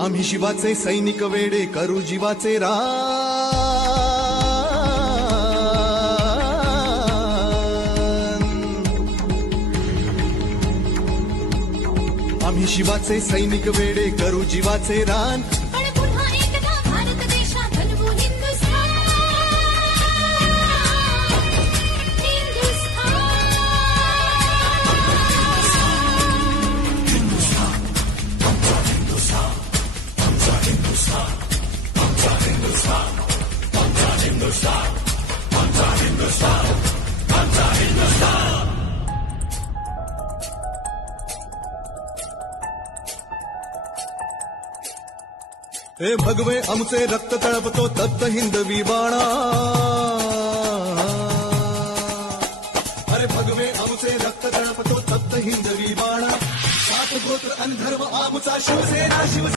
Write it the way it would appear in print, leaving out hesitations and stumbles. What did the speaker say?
आम्ही शिवाचे सैनिक वेडे करू जीवाचे रान। आम्ही शिवाचे सैनिक वेडे करू जीवाचे रान। हे भगवे आमचे रक्त तळपतो तप्त हिंदवी बाणा। अरे भगवे आमचे रक्त तळपतो तप्त हिंदवी बाणा। सात गोत्र आणि धर्म आमचा शिवसेना शिवसेना।